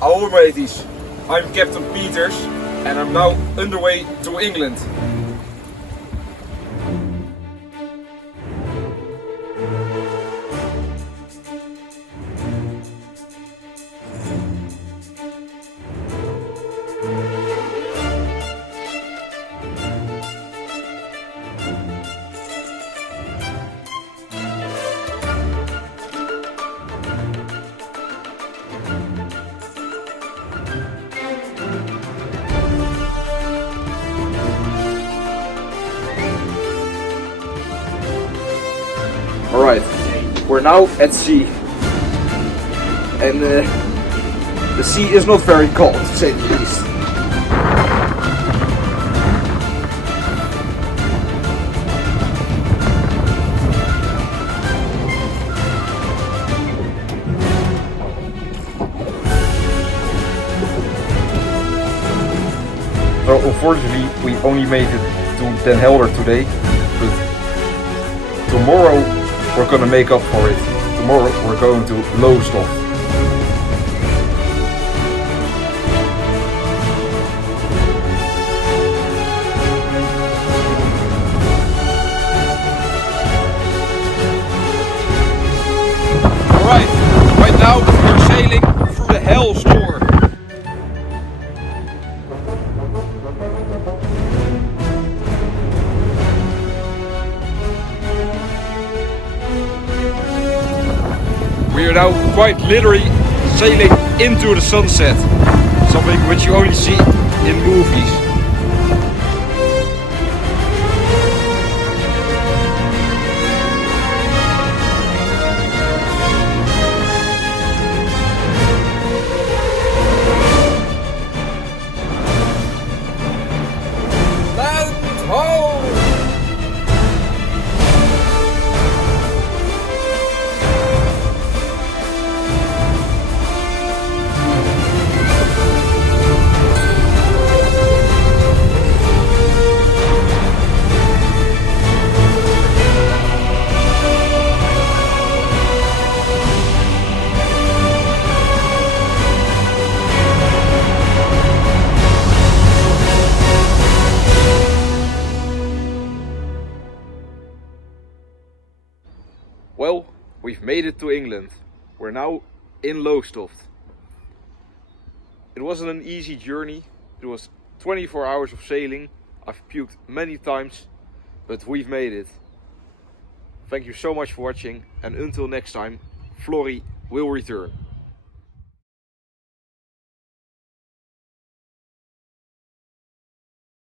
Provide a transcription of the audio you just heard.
Hallo mateys, I'm Captain Peters and I'm now underway to England. Alright, we're now at sea. And the sea is not very cold, to say the least. So unfortunately we only made it to Den Helder today, but tomorrow we're gonna make up for it. Tomorrow we're going to Lowestoft. Alright, right now we're sailing through the Hellstor. We are now quite literally sailing into the sunset, something which you only see in movies. Land ho! Well, we've made it to England. We're now in Lowestoft. It wasn't an easy journey. It was 24 hours of sailing. I've puked many times, but we've made it. Thank you so much for watching, and until next time, Flory will return.